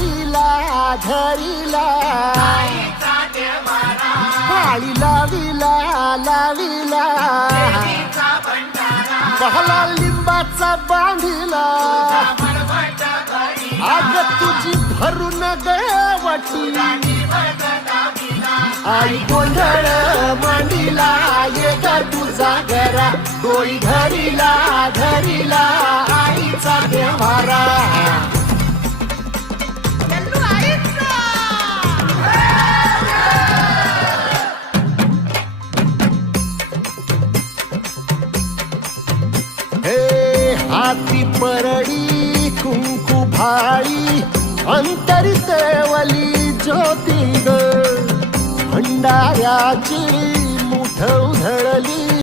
धरिला धरिला काळी लाविला लाविला बहला लिंबाचा बांधिला आग तुझी भरून गवटी आई गोंधळ मांडिला ये ग तुझा घरा डोई धरिला धरिला आईचा देवारा हाती परडी कुंकू भाळी अंतरी तेवली ज्योती ग भंडाऱ्याची मुठ उधळली